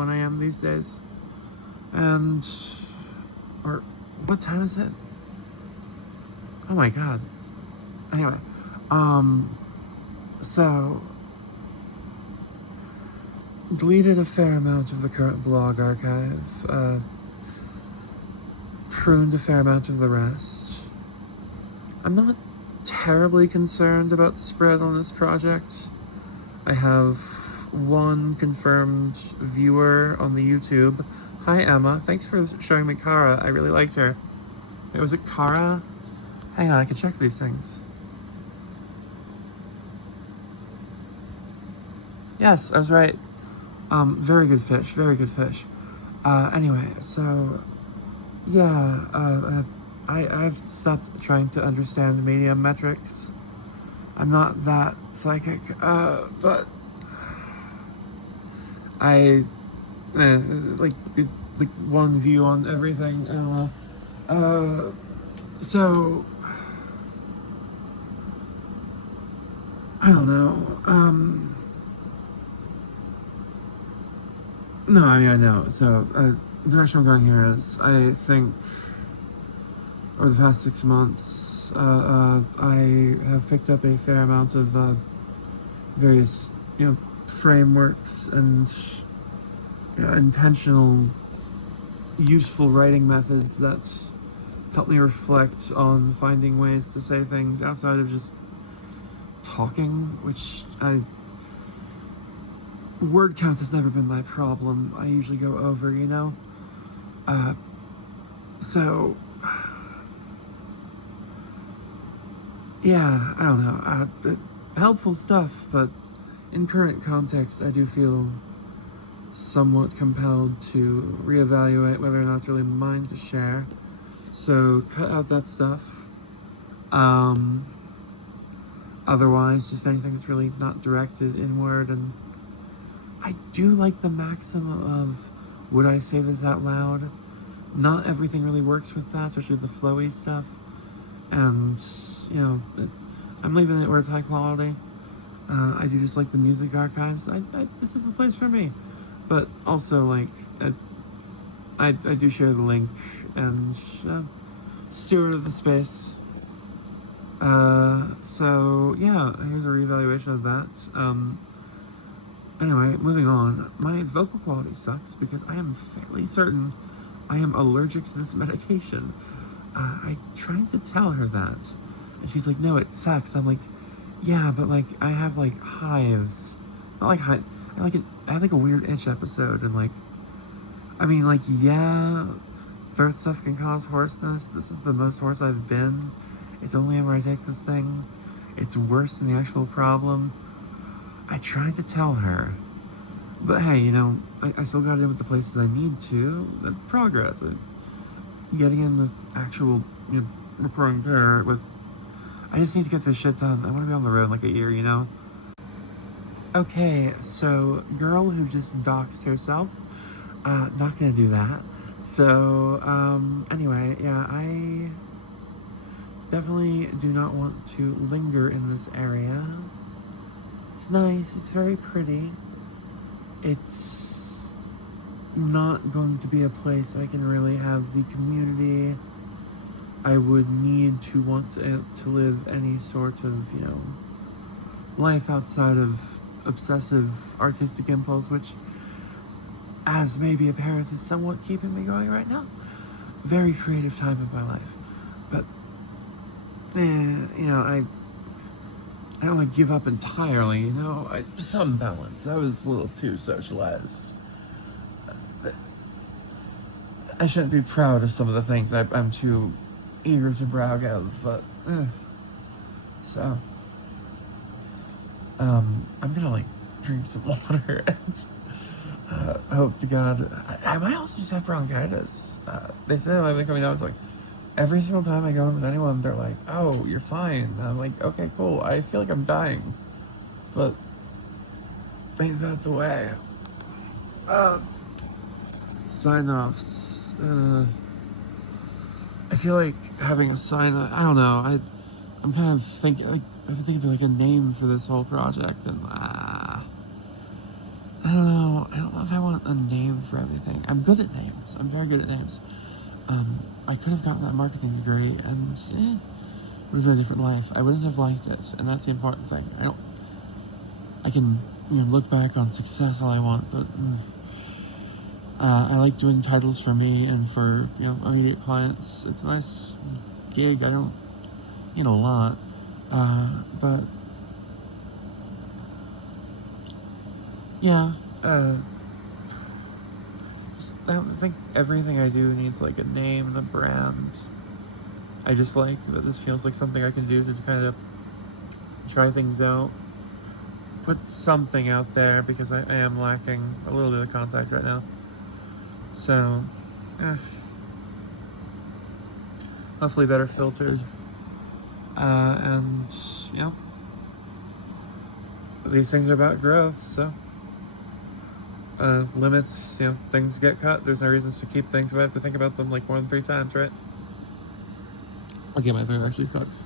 1 a.m. these days. And, or, what time is it? Oh my god. Anyway, so, deleted a fair amount of the current blog archive, pruned a fair amount of the rest. I'm not terribly concerned about spread on this project. I have one confirmed viewer on the YouTube. Hi Emma, thanks for showing me Kara. I really liked her. Wait, was it Kara? Hang on, I can check these things. Yes, I was right. Very good fish, very good fish. Anyway, so, yeah, I've stopped trying to understand medium metrics. I'm not that psychic, but I, like one view on everything, so, I don't know, no, I mean, I know. So, the direction I'm going here is, I think, over the past 6 months, I have picked up a fair amount of various, frameworks and intentional, useful writing methods that help me reflect on finding ways to say things outside of just talking, which word count has never been my problem. I usually go over, so, yeah, I don't know, helpful stuff, but in current context, I do feel somewhat compelled to reevaluate whether or not it's really mine to share, so cut out that stuff. Otherwise, just anything that's really not directed inward. And I do like the maxim of, would I say this out loud? Not everything really works with that, especially the flowy stuff. And, I'm leaving it where it's high quality. I do just like the music archives. This is the place for me. But also, like, I do share the link and steward of the space. So, yeah, here's a reevaluation of that. Anyway, moving on. My vocal quality sucks because I am fairly certain I am allergic to this medication. I tried to tell her that, and she's like, no, it sucks. I'm like, yeah, but, like, I have, like, hives. Not like hives. I had, like, a weird itch episode, and, like, I mean, like, yeah, throat stuff can cause hoarseness. This is the most hoarse I've been. It's only ever I take this thing. It's worse than the actual problem. I tried to tell her, but hey, I still got in with the places I need to. That's progress. Getting in with actual, recurring care with. I just need to get this shit done. I want to be on the road in like a year, Okay, so girl who just doxed herself. Not gonna do that. So, anyway, yeah, I definitely do not want to linger in this area. It's nice, it's very pretty. It's not going to be a place I can really have the community I would need to want to live any sort of, life outside of obsessive artistic impulse, which, as maybe apparent, is somewhat keeping me going right now. Very creative time of my life. But, I don't want to give up entirely, some balance. I was a little too socialized. I shouldn't be proud of some of the things I'm too eager to brag of, but, so, I'm gonna, drink some water and, hope to God, I might also just have bronchitis. They say I've been coming down, it's like, every single time I go in with anyone, they're like, oh, you're fine. And I'm like, okay, cool. I feel like I'm dying. But ain't that the way? Sign-offs. I feel like having a sign-off, I don't know. I'm kind of thinking, I have to think of like a name for this whole project. And I don't know. I don't know if I want a name for everything. I'm good at names. I'm very good at names. I could have gotten that marketing degree and it would have been a different life. I wouldn't have liked it, and that's the important thing. I can look back on success all I want, but I like doing titles for me and for immediate clients. It's a nice gig. I don't a lot, but yeah. I don't think everything I do needs like a name and a brand. I just like that this feels like something I can do to kind of try things out, put something out there, because I am lacking a little bit of contact right now. So, hopefully better filtered. And, these things are about growth, so limits, things get cut. There's no reasons to keep things if I have to think about them like more than 3 times, right? Okay, my throat actually sucks.